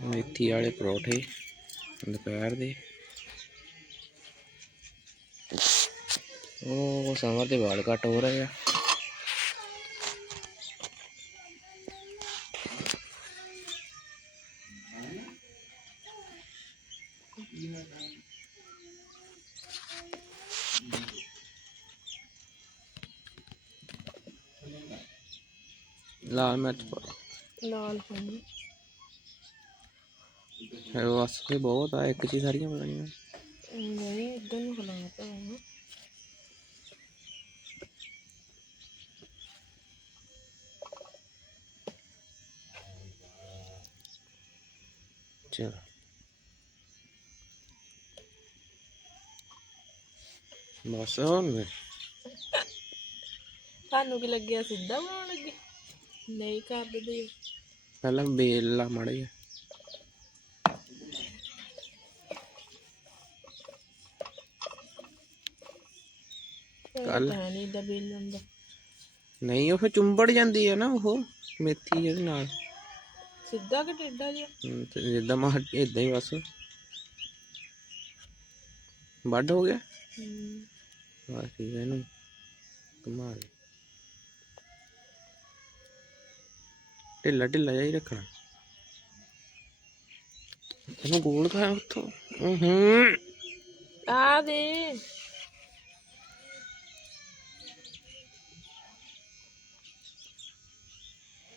ਮੇਥੀ ਵਾਲੇ ਪਰੌਠੇ ਦੁਪਹਿਰ ਦੇ। ਉਹ ਸਮਰ ਦੇ ਵਾਲ ਕੱਟ ਹੋ ਰਹੇ ਆ। ਲਾਲ ਮਿਰਚ ਪਾ ਲਾਲ ਹੋਣੀ ਹੈ ਵਾਸਤੇ ਬਹੁਤ ਆ ਇੱਕ ਚੀ ਸਾਰੀਆਂ ਬਣਾਈਆਂ ਨਹੀਂ ਇਦਾਂ ਨੂੰ ਖਲਾਣਾ ਪੈਣਾ ਚਲ। ਬਸ ਹੁਣ। ਤੁਹਾਨੂੰ ਕੀ ਲੱਗਿਆ ਸਿੱਧਾ ਬਣਾਉਣ ਲੱਗੇ? ਨਹੀਂ ਕਰ ਦਿੰਦੇ ਪਹਿਲਾਂ ਬੇਲ ਲਾ ਮਾੜਾ ਤਾਂ ਨਹੀਂ ਦਾ ਬਿੱਲ ਹੁੰਦਾ। ਨਹੀਂ ਉਹ ਫਿਰ ਚੁੰਬੜ ਜਾਂਦੀ ਹੈ ਨਾ ਉਹ ਮੇਥੀ ਇਹਦੇ ਨਾਲ। ਸਿੱਧਾ ਕਿ ਟੇਡਾ ਜਿਹਾ? ਹਮ, ਤੇ ਜਿੱਦਾਂ ਮਾ ਇਦਾਂ ਹੀ ਬਸ। ਵੱਡ ਹੋ ਗਿਆ? ਹਮ, ਬਸ ਠੀਕ ਹੈ ਇਹਨੂੰ ਦੇ। ਢਿੱਲਾ ਢਿੱਲਾ ਜਿਹਾ ਹੀ ਰੱਖਣਾ। ਇਹਨੂੰ ਗੋਲ ਖਾਇਆ ਉੱਥੋਂ। ਹੂੰ। ਆ ਦੇ।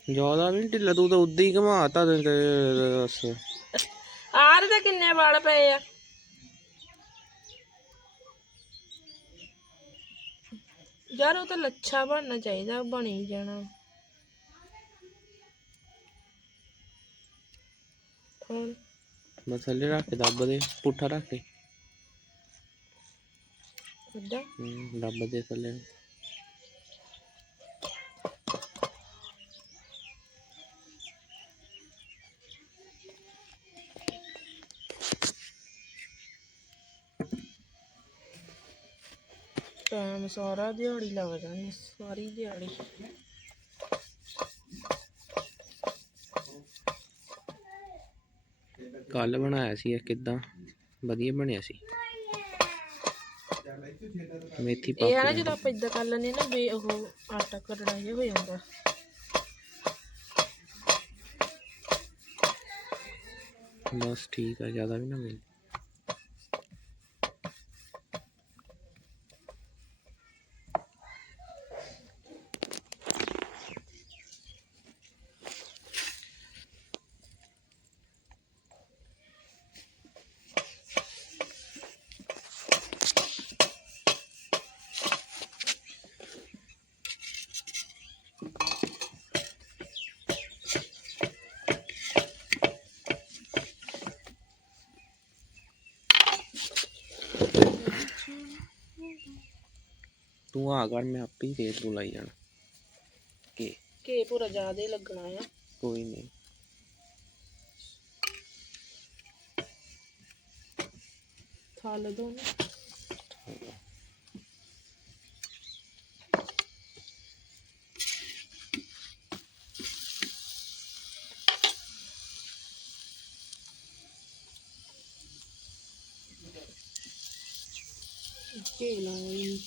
ਜ਼ਿਆਦਾ ਵੀ ਨੀ ਢਿੱਲਾ ਤੂੰ ਤਾਂ ਉਦਾਂ ਹੀ ਘਮਾਤਾ ਤੇ ਬਸ ਆਰ ਦੇ ਕਿੰਨੇ ਵਾਲ ਪਏ ਆ। ਯਾਰ ਉਹ ਤਾਂ ਲੱਛਾ ਬਣਨਾ ਚਾਹੀਦਾ ਬਣ ਜਾਣਾ। ਹੋਰ? ਬਸ ਥੱਲੇ ਰੱਖ ਕੇ ਦੱਬ ਦੇ ਪੁੱਠਾ ਰੱਖ ਕੇ। ਏਦਾਂ ਹੂੰ, ਦੱਬ ਦੇ ਥੱਲੇ। ਨੂੰ। ਟਾਈਮ ਸਾਰਾ ਦਿਹਾੜੀ ਲੱਗ ਜਾਣੀ ਸਾਰੀ ਦਿਹਾੜੀ। ਕੱਲ ਬਣਾਇਆ ਸੀ ਇਹ ਕਿਦਾਂ? ਵਧੀਆ ਬਣਿਆ ਸੀ। ਮੇਥੀ ਪਾ ਇਹ ਨਾ ਜਦੋਂ ਆਪਾਂ ਇਦਾਂ ਕਰ ਲੈਂਦੇ ਨਾ ਬੇ ਉਹ ਆਟਾ ਕਰੜਾ ਜਿਹਾ ਹੋ ਜਾਂਦਾ। ਬਸ ਠੀਕ ਆ ਜ਼ਿਆਦਾ ਵੀ ਨਾ ਮਿਲ ਤੂੰ ਆ ਕਰ ਮੈਂ ਆਪੇ ਹੀ ਰੇਤ ਨੂੰ ਲਾਈ ਜਾਣਾ। ਕਿ। ਕਿ ਪੂਰਾ ਜ਼ਿਆਦਾ ਹੀ ਲੱਗਣਾ ਆ। ਕੋਈ ਨਹੀਂ। ਥਾਲ ਦੋ ਨਾ। ਕੇ ਲਾਈ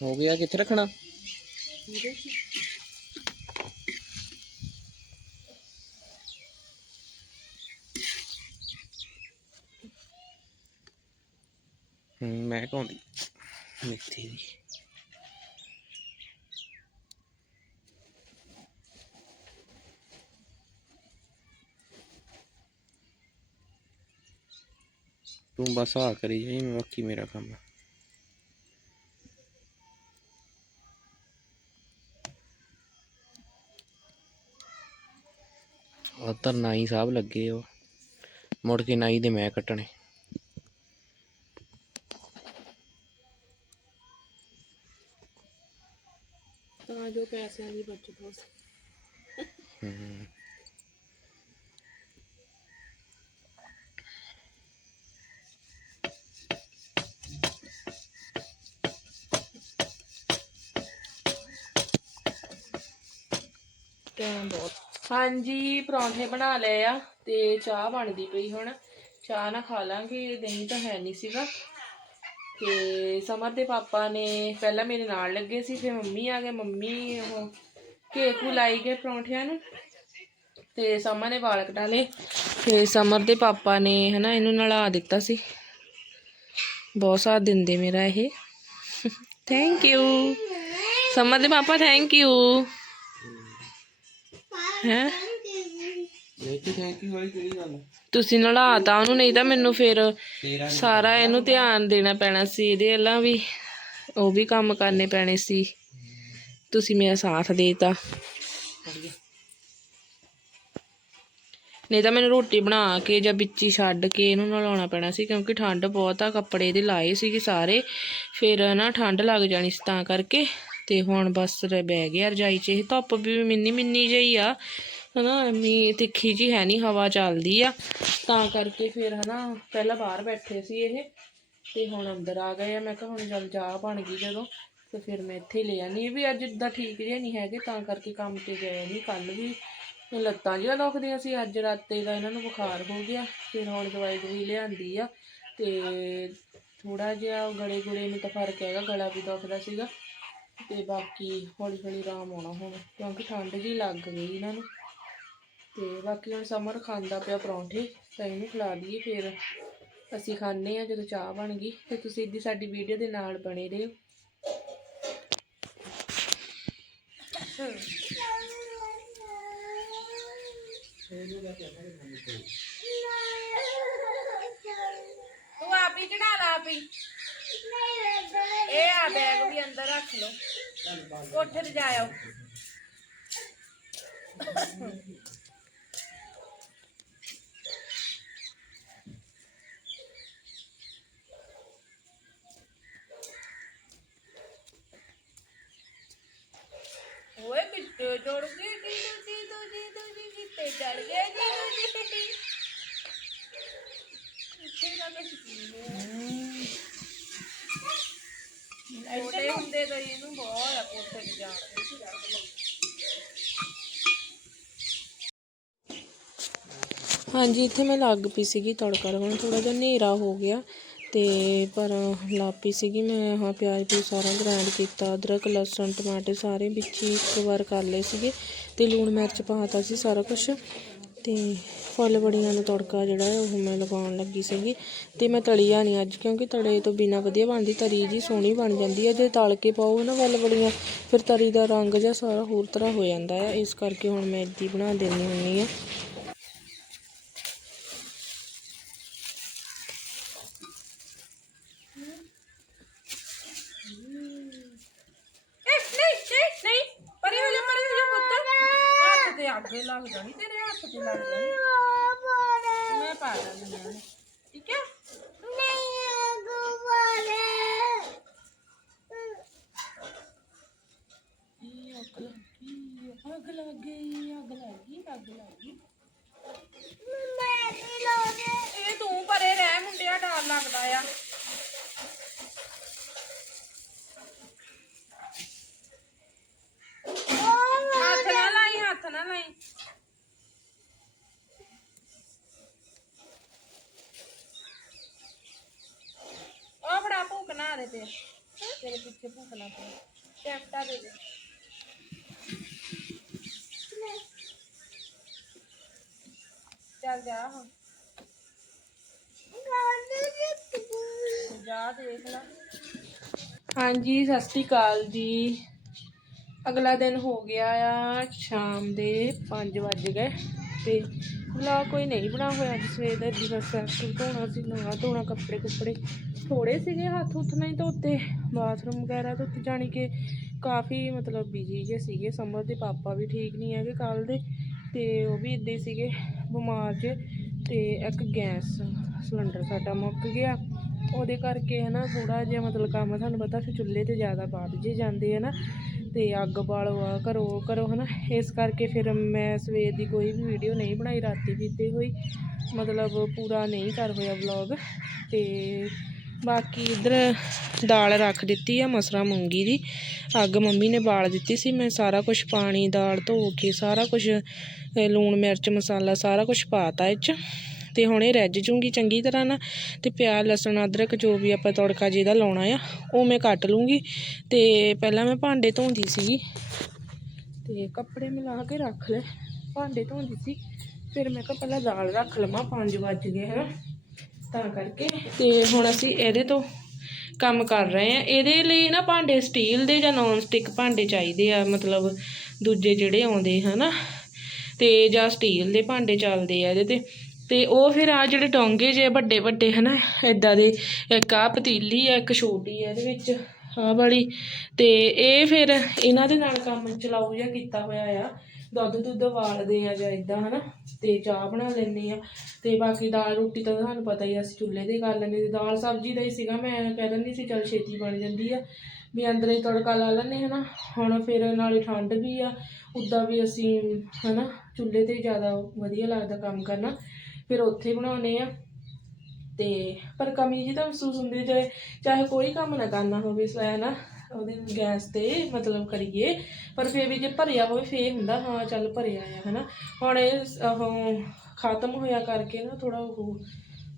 ਹੋ ਗਿਆ ਕਿੱਥੇ ਰੱਖਣਾ ਇਹਦੇ ਚ ਹੂੰ ਮੈਂ ਕਹਾਉਂਦੀ ਮੇਥੀ ਦੀ ਤੂੰ ਬਸ ਆ ਕਰੀ ਜਾਈ ਮੈਂ ਬਾਕੀ ਮੇਰਾ ਕੰਮ ਆ। ਉੱਧਰ ਨਾਈ ਸਾਹਿਬ ਲੱਗੇ ਉਹ। ਮੁੜ ਕੇ ਨਾਈ ਦੇ ਮੈਂ ਕੱਟਣੇ। ਤਾਂ ਜੋ ਪੈਸਿਆਂ ਦੀ ਬਚਤ ਹੋ ਸਕੇ। ਹਮ। ਟਾਈਮ ਬਹੁਤ ਹਾਂਜੀ, ਪਰੌਂਠੇ ਬਣਾ ਲਏ ਆ ਤੇ ਚਾਹ ਬਣਦੀ ਪਈ ਹੁਣ। ਚਾਹ ਨਾ ਖਾ ਲਾਂਗੇ, ਦਹੀਂ ਤਾਂ ਹੈ ਨਹੀਂ ਸੀਗਾ। ਤੇ ਸਮਰ ਦੇ ਪਾਪਾ ਨੇ ਪਹਿਲਾਂ ਮੇਰੇ ਨਾਲ ਲੱਗੇ ਸੀ, ਫਿਰ ਮੰਮੀ ਆ ਗਏ। ਮੰਮੀ ਉਹ ਕੇਕ ਲਾਈ ਗਏ ਪਰੌਂਠਿਆਂ ਨੂੰ। ਤੇ ਸਮਰ ਨੇ ਵਾਲ ਕਟਾ ਲਏ। ਤੇ ਸਮਰ ਦੇ ਪਾਪਾ ਨੇ ਹਨਾ ਇਹਨੂੰ ਨਲਾ ਦਿੱਤਾ ਸੀ। ਬਹੁਤ ਸਾਥ ਦਿੰਦੇ ਮੇਰਾ ਇਹ। ਥੈਂਕ ਯੂ ਸਮਰ ਦੇ ਪਾਪਾ ਥੈਂਕ ਯੂ ਹੈ? ਤੁਸੀਂ ਨਲਾਤਾ ਉਹਨੂੰ ਨਹੀਂ ਤਾਂ ਮੈਨੂੰ ਫਿਰ ਸਾਰਾ ਇਹਨੂੰ ਧਿਆਨ ਦੇਣਾ ਪੈਣਾ ਸੀ ਇਹਦੇ ਵੱਲਾਂ ਵੀ ਉਹ ਵੀ ਕੰਮ ਕਰਨੇ ਪੈਣੇ ਸੀ। ਤੁਸੀਂ ਮੇਰਾ ਸਾਥ ਦੇਤਾ ਨਹੀਂ ਤਾਂ ਮੈਨੂੰ ਰੋਟੀ ਬਣਾ ਕੇ ਜਾਂ ਵਿੱਚ ਛੱਡ ਕੇ ਇਹਨੂੰ ਨਲਾਉਣਾ ਪੈਣਾ ਸੀ ਕਿਉਂਕਿ ਠੰਡ ਬਹੁਤ ਆ ਕੱਪੜੇ ਇਹਦੇ ਲਾਏ ਸੀਗੇ ਸਾਰੇ। ਫਿਰ ਨਾ ਠੰਡ ਲੱਗ ਜਾਣੀ ਸੀ ਤਾਂ ਕਰਕੇ। ਤੇ ਹੁਣ ਬਸ ਬਹਿ ਗਿਆ ਰਜਾਈ 'ਚ। ਇਹ ਧੁੱਪ ਵੀ ਮਿੰਨੀ ਮਿੰਨੀ ਜਿਹੀ ਆ। ਹਨਾ ਮੀ ਤਿੱਖੀ ਜੀ ਹੈ ਨਹੀਂ ਹਵਾ ਚੱਲਦੀ ਆ। ਤਾਂ ਕਰਕੇ ਫਿਰ ਹਨਾ, ਪਹਿਲਾਂ ਬਾਹਰ ਬੈਠੇ ਸੀ ਇਹ। ਤੇ ਹੁਣ ਅੰਦਰ ਆ ਗਏ ਆ। ਮੈਂ ਕਿਹਾ ਹੁਣ ਚੱਲ ਚਾਹ ਬਣ ਗਈ ਜਦੋਂ। ਤੇ ਫਿਰ ਮੈਂ ਇੱਥੇ ਹੀ ਲੈ ਆਨੀ ਇਹ ਵੀ ਅੱਜ ਇਦਾਂ ਠੀਕ ਜਿਹਾ ਨਹੀਂ ਹੈਗੇ। ਤਾਂ ਕਰਕੇ ਕੰਮ ਤੇ ਗਏ ਨਹੀਂ ਕੱਲ ਵੀ। ਲੱਤਾਂ ਜਿਹੀਆਂ ਦੁਖਦੀਆਂ ਸੀ। ਅੱਜ ਰਾਤੇ ਦਾ ਇਹਨਾਂ ਨੂੰ ਬੁਖਾਰ ਹੋ ਗਿਆ। ਫਿਰ ਹੁਣ ਦਵਾਈ ਦਵਾਈ ਲਿਆਂਦੀ ਆ। ਤੇ ਥੋੜਾ ਜਿਹਾ ਗਲੇ ਗੁਲੇ ਨੂੰ ਤਾਂ ਫ਼ਰਕ ਹੈਗਾ। ਗਲਾ ਵੀ ਦੁਖਦਾ ਸੀਗਾ। ਤੇ ਬਾਕੀ ਹੌਲੀ ਹੌਲੀ ਆਰਾਮ ਆਉਣਾ ਹੁਣ, ਕਿਉਂਕਿ ਠੰਡ ਜੀ ਲੱਗ ਗਈ ਇਹਨਾਂ ਨੂੰ। ਤੇ ਬਾਕੀ ਹੁਣ ਸਮਰ ਖਾਂਦਾ ਪਿਆ ਪਰੌਂਠੇ, ਤਾਂ ਇਹਨੂੰ ਖਿਲਾ ਦਈਏ ਫਿਰ। ਅਸੀਂ ਖਾਣੇ ਆ ਜਦੋਂ ਚਾਹ ਬਣ ਗਈ, ਤੇ ਤੁਸੀਂ ਇੱਦੀ ਸਾਡੀ ਵੀਡੀਓ ਦੇ ਨਾਲ ਬਣੇ ਰਹੋ। ਤੂੰ ਆਪ ਚੜਾ ਲਾ ਆਪ। ਇਹ ਆ ਬੈਗ ਵੀ ਅੰਦਰ ਰੱਖ ਲਓ ਕੋਠੇ ਤੇ ਜਾਇਓ ਓਏ ਕਿੱਥੇ ਚੜ ਗਈ ਜੀ ਜੀ ਜੀ ਜੀ ਜੀ ਕਿੱਥੇ ਚੜ ਗਏ ਜੀ ਜੀ ਕਿੱਥੇ ਜਾ ਕੇ ਛੋਟੇ ਹੁੰਦੇ ਇਹਨੂੰ ਬਹੁਤ ਆ, ਕੋਠੇ ਤੇ ਜਾਣ ਹਾਂਜੀ, ਇੱਥੇ ਮੈਂ ਲੱਗ ਪਈ ਸੀਗੀ ਤੜਕਾ ਲਗਾਉਣ ਥੋੜਾ ਜਿਹਾ ਹਨੇਰਾ ਹੋ ਗਿਆ ਤੇ ਪਰ ਲੱਗ ਪਈ ਸੀਗੀ ਮੈਂ, ਹਾਂ, ਪਿਆਜ਼ ਵੀ ਸਾਰਾ ਗ੍ਰਾਈਂਡ ਕੀਤਾ, ਅਦਰਕ, ਲਸਣ, ਟਮਾਟਰ ਸਾਰੇ ਵਿੱਚ ਹੀ ਇੱਕ ਵਾਰ ਕਰ ਲਏ ਸੀਗੇ ਤੇ ਲੂਣ ਮਿਰਚ ਪਾਤਾ ਸੀ ਸਾਰਾ ਕੁਝ ਅਤੇ ਫੁੱਲ ਬੜੀਆਂ ਨੂੰ ਤੜਕਾ ਜਿਹੜਾ ਹੈ ਉਹ ਮੈਂ ਲਗਾਉਣ ਲੱਗੀ ਸੀਗੀ ਅਤੇ ਮੈਂ ਤਲੀਆ ਨਹੀਂ ਅੱਜ ਕਿਉਂਕਿ ਤੜੇ ਤੋਂ ਬਿਨਾਂ ਵਧੀਆ ਬਣਦੀ, ਤਰੀ ਜੀ ਸੋਹਣੀ ਬਣ ਜਾਂਦੀ ਹੈ, ਜੇ ਤਲ ਕੇ ਪਾਓ ਨਾ ਫੁੱਲ ਬੜੀਆਂ ਫਿਰ ਤਰੀ ਦਾ ਰੰਗ ਜਿਹਾ ਸਾਰਾ ਹੋਰ ਤਰ੍ਹਾਂ ਹੋ ਜਾਂਦਾ ਹੈ। ਇਸ ਕਰਕੇ ਹੁਣ ਮੈਂ ਇੱਦੀ ਬਣਾ ਦਿੰਦੀ ਹੁੰਦੀ ਹਾਂ ਨਹੀਂ ਨਹੀਂ ਨਹੀਂ ਪਰੇ ਹੋ ਜਾ ਪਰੇ ਹੋ ਜਾ ਪੁੱਤ ਹੱਥ ਤੇ ਅੱਗੇ ਲੱਗ ਜਾਣੀ ਤੇਰੇ ਹੱਥ ਤੇ ਲੱਗ ਜਾਣੀ। ਮੈਂ ਪਾ ਦਾਂਗੀ ਇਹਨੂੰ ਠੀਕ ਹੈ? ਇਹ ਅੱਗ ਲੱਗੀ ਅੱਗ ਲੱਗ ਗਈ ਅੱਗ ਲੱਗ। ਗਈ ਅੱਗ ਲੱਗ ਗਈ ਇਹ ਤੂੰ ਪਰੇ ਰਹਿ ਮੁੰਡਿਆ ਡਰ ਲੱਗਦਾ ਆ ਹੱਥ ਨਾ ਲਾਈ ਹੱਥ ਨਾ ਲਾਈ ਉਹ ਬੜਾ ਭੂਕ ਨਾ ਦੇ ਤੇ ਤੇਰੇ ਪਿੱਛੇ ਭੂਕ ਨਾ ਪਏ ਚੈਪਟਾ ਦੇ ਦੇ ਚੱਲ ਜਾ ਹੁਣ ਜਾ ਦੇਖ ਲੈ ਹਾਂਜੀ ਸਤਿ ਸ਼੍ਰੀ ਅਕਾਲ ਜੀ ਅਗਲਾ ਦਿਨ ਹੋ ਗਿਆ ਆ ਸ਼ਾਮ ਦੇ 5 ਵੱਜ ਗਏ ਤੇ ਵਲੌਗ ਕੋਈ ਨਹੀਂ ਬਣਾ ਹੋਇਆ ਅੱਜ ਸਵੇਰ ਦਾ, ਇੱਦੀ ਬਸ ਧੋਣਾ ਸੀ ਨਹਾ ਧੋਣਾ ਕੱਪੜੇ ਕੁੱਪੜੇ। ਥੋੜੇ ਸੀਗੇ ਹੱਥ ਹੁੱਥ ਨਹੀਂ ਧੋਤੇ, ਬਾਥਰੂਮ ਵਗੈਰਾ ਧੋਤੇ ਜਾਣੀ ਕਿ ਕਾਫੀ ਮਤਲਬ ਬਿਜ਼ੀ ਜੇ ਸੀਗੇ ਸਮਰ ਦੇ ਪਾਪਾ ਵੀ ਠੀਕ ਨਹੀਂ ਹੈਗੇ ਕੱਲ ਦੇ, ਤੇ ਉਹ ਵੀ ਇੱਦਾਂ ਹੀ ਸੀਗੇ ਬਿਮਾਰ ਜੇ ਤੇ ਇੱਕ ਗੈਸ ਸਿਲੰਡਰ ਸਾਡਾ ਮੁੱਕ ਗਿਆ। ਉਹਦੇ ਕਰਕੇ ਹੈ ਨਾ ਥੋੜਾ ਜਿਹਾ ਮਤਲਬ ਕੰਮ ਤੁਹਾਨੂੰ ਪਤਾ ਫਿਰ ਚੁੱਲ੍ਹੇ ਤੇ ਜ਼ਿਆਦਾ ਵੱਧ ਜੇ ਜਾਂਦੇ ਹੈ ਨਾ, ਤੇ ਅੱਗ ਬਾਲੋ, ਆ ਕਰੋ, ਉਹ ਕਰੋ ਨਾ ਇਸ ਕਰਕੇ ਫਿਰ ਮੈਂ ਸਵੇਰ ਦੀ ਕੋਈ ਵੀ ਵੀਡੀਓ ਨਹੀਂ ਬਣਾਈ, ਰਾਤੀ ਬੀਤੇ ਹੋਈ। ਮਤਲਬ ਪੂਰਾ ਨਹੀਂ ਕਰ ਹੋਇਆ ਵਲੌਗ ਤੇ ਬਾਕੀ ਇਧਰ ਦਾਲ ਰੱਖ ਦਿੱਤੀ ਆ, ਮਸਰਾ ਮੂੰਗੀ ਦੀ। ਅੱਗ ਮੰਮੀ ਨੇ ਬਾਲ ਦਿੱਤੀ ਸੀ, ਮੈਂ ਸਾਰਾ ਕੁਝ ਪਾਣੀ, ਦਾਲ ਧੋ ਕੇ ਸਾਰਾ ਕੁਝ ਲੂਣ ਮਿਰਚ ਮਸਾਲਾ ਸਾਰਾ ਕੁਝ ਪਾਤਾ ਇਹ 'ਚ ਤੇ ਹੁਣ ਇਹ ਰੱਜ ਜੂੰਗੀ ਚੰਗੀ ਤਰ੍ਹਾਂ ਨਾ, ਤੇ ਪਿਆਜ਼, ਲਸਣ, ਅਦਰਕ ਜੋ ਵੀ ਆਪਾਂ ਤੜਕਾ ਜਿਹਦਾ ਲਾਉਣਾ ਆ, ਉਹ ਮੈਂ ਕੱਟ ਲੂੰਗੀ। ਤੇ ਪਹਿਲਾਂ ਮੈਂ ਭਾਂਡੇ ਧੋਂਦੀ ਸੀਗੀ। ਤੇ ਕੱਪੜੇ ਮਿਲਾ ਕੇ ਰੱਖ ਲੈ ਭਾਂਡੇ ਧੋਂਦੀ ਸੀ। ਫਿਰ ਮੈਂ ਕਿਹਾ ਪਹਿਲਾਂ ਦਾਲ ਰੱਖ ਲਵਾਂ 5 ਵੱਜ ਗਏ ਹੈ ਤਾਂ ਕਰਕੇ ਤੇ ਹੁਣ ਅਸੀਂ ਇਹਦੇ ਤੋਂ ਕੰਮ ਕਰ ਰਹੇ ਆ ਇਹਦੇ ਲਈ ਨਾ ਭਾਂਡੇ ਸਟੀਲ ਦੇ ਜਾਂ ਨੌਨ ਸਟਿਕ ਭਾਂਡੇ ਚਾਹੀਦੇ ਆ, ਮਤਲਬ ਦੂਜੇ ਜਿਹੜੇ ਆਉਂਦੇ ਹਨਾ ਤੇ ਜਾਂ ਸਟੀਲ ਦੇ ਭਾਂਡੇ ਚੱਲਦੇ ਆ ਇਹਦੇ ਤੇ। ਅਤੇ ਉਹ ਫਿਰ ਆਹ ਜਿਹੜੇ ਡੋਂਗੇ ਜੇ ਵੱਡੇ ਵੱਡੇ ਹੈ ਨਾ ਇੱਦਾਂ ਦੇ ਇੱਕ ਆਹ ਪਤੀਲੀ ਆ ਇੱਕ ਛੋਟੀ ਆ ਇਹਦੇ ਵਿੱਚ ਆਹ ਵਾਲੀ। ਅਤੇ ਇਹ ਫਿਰ ਇਹਨਾਂ ਦੇ ਨਾਲ ਕੰਮ ਚਲਾਊ ਜਿਹਾ ਕੀਤਾ ਹੋਇਆ ਆ। ਦੁੱਧ ਦੁੱਧ ਵਾਲਦੇ ਆ ਜਾਂ ਇਦਾਂ ਹਨਾ ਤੇ ਚਾਹ ਬਣਾ ਲੈਂਦੇ ਆ। ਤੇ ਬਾਕੀ ਦਾਲ ਰੋਟੀ ਤਾਂ ਤੁਹਾਨੂੰ ਪਤਾ ਹੀ ਆ, ਅਸੀਂ ਚੁੱਲ੍ਹੇ ਤੇ ਕਰ ਲੈਂਦੇ ਸੀ ਦਾਲ ਸਬਜ਼ੀ ਦਾ ਹੀ ਸੀਗਾ ਮੈਂ ਕਹਿ ਦਿੰਦੀ ਸੀ ਚਲ ਛੇਤੀ ਬਣ ਜਾਂਦੀ ਆ। ਵੀ ਅੰਦਰ ਹੀ ਤੜਕਾ ਲਾ ਲੈਂਦੇ ਹਨਾ ਹੁਣ ਫਿਰ ਨਾਲੇ ਠੰਡ ਵੀ ਆ। ਉੱਦਾਂ ਵੀ ਅਸੀਂ ਹਨਾ ਚੁੱਲ੍ਹੇ ਤੇ ਜ਼ਿਆਦਾ ਵਧੀਆ ਲੱਗਦਾ ਕੰਮ ਕਰਨਾ। ਫਿਰ ਉੱਥੇ ਬਣਾਉਨੇ ਆ। ਤੇ ਪਰ ਕਮੀ ਜੀ ਤਾਂ ਮਹਿਸੂਸ ਹੁੰਦੀ ਜੇ ਚਾਹੇ ਕੋਈ ਕੰਮ ਨਾ ਕਰਨਾ ਹੋਵੇ ਸਵੈ ਨਾ ਉਹਦੇ ਗੈਸ ਤੇ ਮਤਲਬ ਕਰੀਏ। ਪਰ ਫੇਰ ਵੀ ਜੇ ਭਰਿਆ ਹੋਵੇ ਫੇਰ ਹੁੰਦਾ, ਹਾਂ, ਚੱਲ ਭਰਿਆ ਆ, ਹਨਾ। ਹੁਣ ਇਹ ਉਹ ਖਤਮ ਹੋਇਆ ਕਰਕੇ ਨਾ ਥੋੜਾ ਉਹ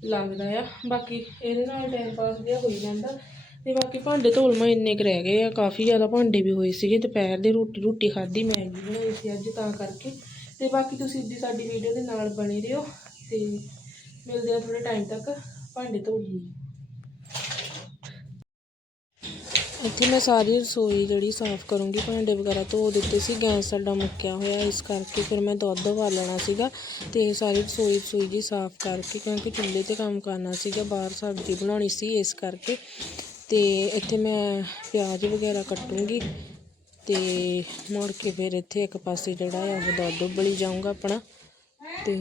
ਲੱਗਦਾ ਆ। ਬਾਕੀ ਇਹਦੇ ਨਾਲ ਟਾਈਮ ਪਾਸ ਜਿਹਾ ਹੋਈ ਜਾਂਦਾ। ਤੇ ਬਾਕੀ ਭਾਂਡੇ ਧੋਲ ਮੈਂ ਇੰਨੇ ਕੁ ਰਹਿ ਗਏ ਆ, ਕਾਫੀ ਜ਼ਿਆਦਾ ਭਾਂਡੇ ਵੀ ਹੋਏ ਸੀਗੇ। ਦੁਪਹਿਰ ਦੀ ਰੋਟੀ ਰੋਟੀ ਖਾਧੀ, ਮੈਗੀ ਬਣਾਈ ਸੀ ਅੱਜ ਤਾਂ ਕਰਕੇ। ਤੇ ਬਾਕੀ ਤੁਸੀਂ ਇੱਦੀ ਸਾਡੀ ਵੀਡੀਓ ਦੇ ਨਾਲ ਬਣੇ ਰਹੋ। ਤੇ ਮਿਲਦੇ ਆ ਥੋੜੇ ਟਾਈਮ ਤੱਕ, ਭਾਂਡੇ ਧੋ ਲਈਏ ਇੱਥੇ ਮੈਂ ਸਾਰੀ ਰਸੋਈ ਜਿਹੜੀ ਸਾਫ਼ ਕਰੂੰਗੀ, ਭਾਂਡੇ ਵਗੈਰਾ ਧੋ ਦਿੱਤੇ ਸੀ, ਗੈਸ ਸਾਡਾ ਮੁੱਕਿਆ ਹੋਇਆ, ਇਸ ਕਰਕੇ ਫਿਰ ਮੈਂ ਦੁੱਧ ਉਬਾਲਣਾ ਸੀਗਾ ਤੇ ਸਾਰੀ ਰਸੋਈ ਰਸੋਈ ਜੀ ਸਾਫ਼ ਕਰਕੇ, ਕਿਉਂਕਿ ਚੁੱਲ੍ਹੇ ਤੇ ਕੰਮ ਕਰਨਾ ਸੀਗਾ, ਬਾਹਰ ਸਬਜ਼ੀ ਬਣਾਉਣੀ ਸੀ ਇਸ ਕਰਕੇ। ਤੇ ਇੱਥੇ ਮੈਂ ਪਿਆਜ਼ ਵਗੈਰਾ ਕੱਟੂੰਗੀ ਤੇ ਮੁੜ ਕੇ ਫਿਰ ਇੱਥੇ ਇੱਕ ਪਾਸੇ ਜਿਹੜਾ ਆ, ਉਹ ਦੁੱਧ ਉਬਲੀ ਜਾਊਗਾ ਆਪਣਾ। ਤੇ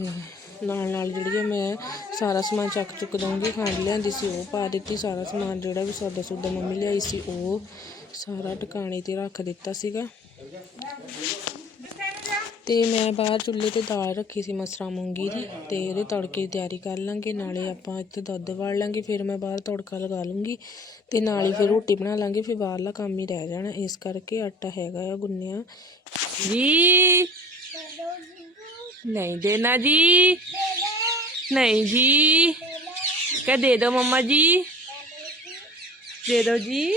ਨਾਲ ਨਾਲ ਜਿਹੜੀ ਆ ਮੈਂ ਸਾਰਾ ਸਮਾਨ ਚੱਕ ਚੁੱਕ ਦਊਂਗੀ, ਖੰਡ ਲਿਆਂਦੀ ਸੀ, ਉਹ ਪਾ ਦਿੱਤੀ, ਸਾਰਾ ਸਮਾਨ ਜਿਹੜਾ ਵੀ ਸੌਦਾ ਸੂਦਾ ਮੰਮੀ ਲਿਆਈ ਸੀ, ਉਹ ਸਾਰਾ ਟਿਕਾਣੇ ਤੇ ਰੱਖ ਦਿੱਤਾ ਸੀਗਾ। ਤੇ ਮੈਂ ਬਾਹਰ ਚੁੱਲ੍ਹੇ ਤੇ ਦਾਲ ਰੱਖੀ ਸੀ, ਮਸਰਾ ਮੂੰਗੀ ਦੀ, ਤੇ ਇਹਦੇ ਤੜਕੇ ਦੀ ਤਿਆਰੀ ਕਰ ਲਾਂਗੇ, ਨਾਲੇ ਆਪਾਂ ਇੱਥੇ ਦੁੱਧ ਵਾਲ ਲਾਂਗੇ, ਫਿਰ ਮੈਂ ਬਾਹਰ ਤੜਕਾ ਲਗਾ ਲੂੰਗੀ, ਤੇ ਨਾਲ ਹੀ ਫਿਰ ਰੋਟੀ ਬਣਾ ਲਾਂਗੇ, ਫਿਰ ਬਾਹਰਲਾ ਕੰਮ ਹੀ ਰਹਿ ਜਾਣਾ, ਇਸ ਕਰਕੇ ਆਟਾ ਹੈਗਾ ਆ ਗੁੰਨਿਆ। ਜੀ। ਨਹੀਂ ਦੇਣਾ ਜੀ ਨਹੀਂ ਜੀ ਕਹ ਦੇ ਦੋ ਮम्मा ਜੀ ਦੇ ਦੋ ਜੀ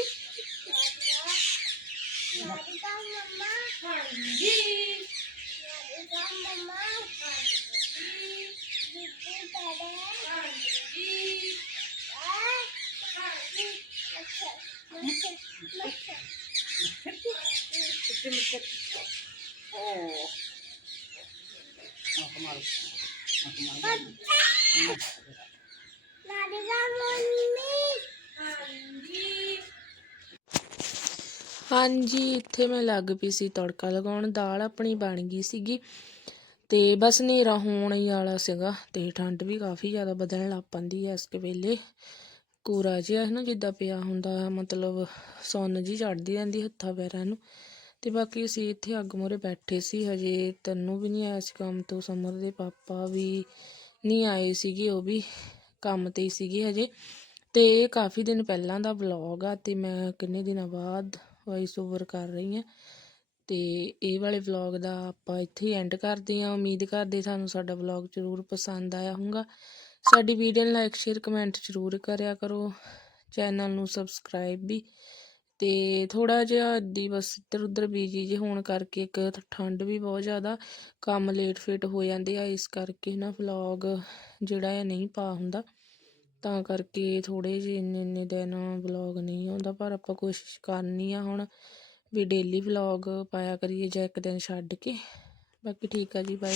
ਹਾਂਜੀ, ਇੱਥੇ ਮੈਂ ਲੱਗ ਪਈ ਸੀ ਤੜਕਾ ਲਗਾਉਣ। ਦਾਲ ਆਪਣੀ ਬਣ ਗਈ ਸੀਗੀ ਤੇ ਬਸ ਹਨੇਰਾ ਹੋਣ ਹੀ ਵਾਲਾ ਸੀਗਾ ਤੇ ਠੰਡ ਵੀ ਕਾਫੀ ਜ਼ਿਆਦਾ ਬਦਲਣ ਲੱਗ ਪੈਂਦੀ ਹੈ ਇਸ ਵੇਲੇ। ਕੋਰਾ ਜਿਹਾ ਹੈ ਨਾ, ਜਿੱਦਾਂ ਪਿਆ ਹੁੰਦਾ, ਮਤਲਬ ਸੁੰਨ ਜੀ ਚੜਦੀ ਰਹਿੰਦੀ ਹੱਥਾਂ ਪੈਰਾਂ ਨੂੰ। ਅਤੇ ਬਾਕੀ ਅਸੀਂ ਇੱਥੇ ਅੱਗ ਮੂਹਰੇ ਬੈਠੇ ਸੀ, ਹਜੇ ਤੈਨੂੰ ਵੀ ਨਹੀਂ ਆਇਆ ਸੀ ਕੰਮ ਤੋਂ, ਸਮਰ ਦੇ ਪਾਪਾ ਵੀ ਨਹੀਂ ਆਏ ਸੀਗੇ, ਉਹ ਵੀ ਕੰਮ ਤੇ ਹੀ ਸੀਗੇ ਹਜੇ। ਤੇ ਇਹ ਕਾਫੀ ਦਿਨ ਪਹਿਲਾਂ ਦਾ ਵਲੌਗ ਆ ਤੇ ਮੈਂ ਕਿੰਨੇ ਦਿਨਾਂ ਬਾਅਦ ਵੌਇਸ ਓਵਰ ਕਰ ਰਹੀ ਹਾਂ। ਤੇ ਇਹ ਵਾਲੇ ਵਲੌਗ ਦਾ ਆਪਾਂ ਇੱਥੇ ਹੀ ਐਂਡ ਕਰਦੇ ਹਾਂ। ਉਮੀਦ ਕਰਦੇ ਸਾਨੂੰ ਸਾਡਾ ਵਲੌਗ ਜ਼ਰੂਰ ਪਸੰਦ ਆਇਆ ਹੋਊਗਾ। ਸਾਡੀ ਵੀਡੀਓ ਨੂੰ ਲਾਈਕ ਸ਼ੇਅਰ ਕਮੈਂਟ ਜ਼ਰੂਰ ਕਰਿਆ ਕਰੋ। ਚੈਨਲ ਨੂੰ ਸਬਸਕ੍ਰਾਈਬ ਵੀ ਅਤੇ ਥੋੜ੍ਹਾ ਜਿਹਾ ਦੀ ਬਸ ਇੱਧਰ ਉੱਧਰ ਬੀਜੀ ਜੇ ਹੋਣ ਕਰਕੇ ਇੱਕ ਠੰਡ ਵੀ ਬਹੁਤ ਜ਼ਿਆਦਾ, ਕੰਮ ਲੇਟ ਫੇਟ ਹੋ ਜਾਂਦੇ ਆ, ਇਸ ਕਰਕੇ ਨਾ ਵਲੋਗ ਜਿਹੜਾ ਹੈ ਨਹੀਂ ਪਾ ਹੁੰਦਾ। ਤਾਂ ਕਰਕੇ ਥੋੜ੍ਹੇ ਜਿਹੇ ਇੰਨੇ ਇੰਨੇ ਦਿਨ ਵਲੋਗ ਨਹੀਂ ਆਉਂਦਾ, ਪਰ ਆਪਾਂ ਕੋਸ਼ਿਸ਼ ਕਰਨੀ ਆ ਹੁਣ ਵੀ ਡੇਲੀ ਵਲੋਗ ਪਾਇਆ ਕਰੀਏ ਜਾਂ ਇੱਕ ਦਿਨ ਛੱਡ ਕੇ। ਬਾਕੀ ਠੀਕ ਆ ਜੀ ਬਾਏ